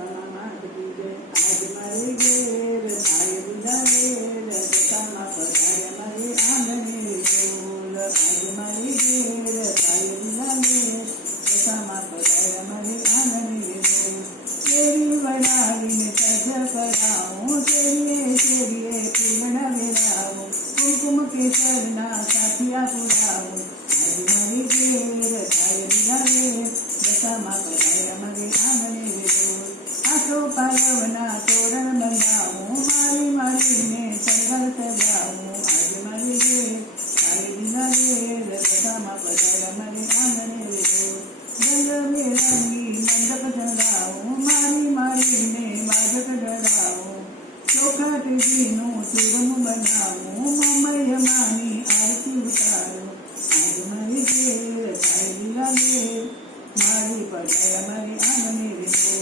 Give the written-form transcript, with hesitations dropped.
આજ મારી ઘેર થાય બીજા વેર દશામાં પધારે મારી આંગણે ઢોલ આજ મારી ઘેર થાય બીજા વેર દશામાં પધારે મારી આંગણે ઢોલ શેરી બનાવીને સજ કરાવું શેરીએ પૂર્ણ વેરાવું કુમકુમ કેસરના સાથિયા પુરાવું આજ મારી ઘેર થાય બીજા વેર દશામાં પધારે મારી આંગણે ઢોલ આસો પાલવના